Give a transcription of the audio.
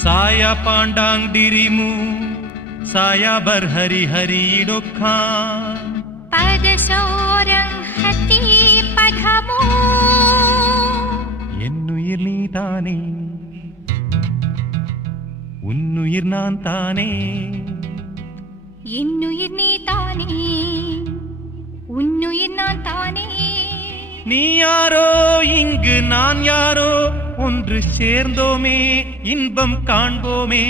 साया पांडांग डिरिमु साया बर हरी हरी डोखा पदसोरं हती पधमो என்னுயிர் நீதானே உன்னுயிர் நான் தானே என்னுயிர் நீதானே உன்னுயிர் நான் தானே நீ யாரோ இங்கு நான் யாரோ ஒன்று சேர்ந்தோமே இன்பம் காண்போமே